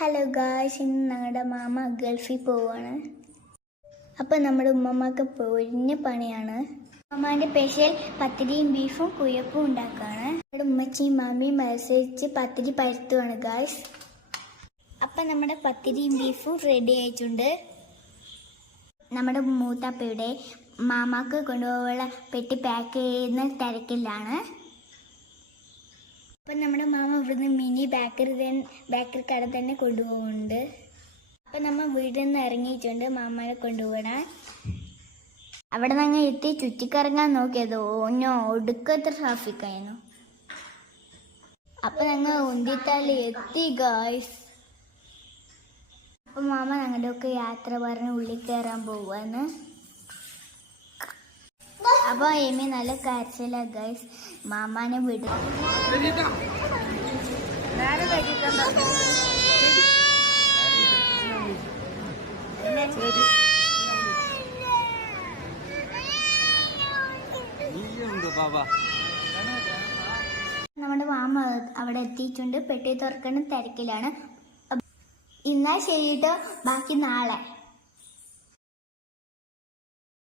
Hello guys, ഇന്ന് ഞങ്ങളുടെ mama ഗൾഫിൽ പോവാണ്. അപ്പം നമ്മുടെ ഉമ്മമ്മക്ക് പൊരിഞ്ഞ പണിയാണ്. ഉമ്മമാൻ്റെ സ്പെഷ്യൽ പത്തിരിയും ബീഫും കുഴപ്പും ഉണ്ടാക്കുകയാണ്. നമ്മുടെ ഉമ്മച്ചിയും മാമിയും മത്സരിച്ച് പത്തിരി പരത്തുവാണ് ഗായ്സ്. അപ്പം നമ്മുടെ പത്തിരിയും ബീഫും റെഡി ആയിട്ടുണ്ട്. നമ്മുടെ മൂത്താപ്പയുടെ മാമാക്ക് കൊണ്ടുപോകാനുള്ള പെട്ടി പാക്ക് ചെയ്യുന്ന തിരക്കിലാണ്. അപ്പം നമ്മുടെ മാമ ഇവിടുന്ന് മിനി ബേക്കറി കട തന്നെ കൊണ്ടുപോകുന്നുണ്ട്. അപ്പം നമ്മൾ വീട്ടിൽ നിന്ന് ഇറങ്ങിയിട്ടുണ്ട് മാമാനെ കൊണ്ടുപോകാൻ. അവിടെ നിന്ന് എത്തി ചുറ്റിക്കറങ്ങാൻ നോക്കിയത് ഒടുക്കത്തെ ട്രാഫിക്കായിരുന്നു. അപ്പം ഞങ്ങൾ ഉന്തിത്താലി എത്തി ഗായ്സ്. അപ്പം മാമ ഞങ്ങളുടെ ഒക്കെ യാത്ര പറഞ്ഞ് ഉള്ളിൽ കയറാൻ പോവാന്ന്. അപ്പോൾ എമ്മി നല്ല കരച്ചില ഗൈസ്. മാമാനെ വിടും. നമ്മുടെ മാമ അവിടെ എത്തിയിട്ടുണ്ട്. പെട്ടി തുറക്കണം തിരക്കിലാണ്. എന്നാൽ ശരിട്ടോ, ബാക്കി നാളെ.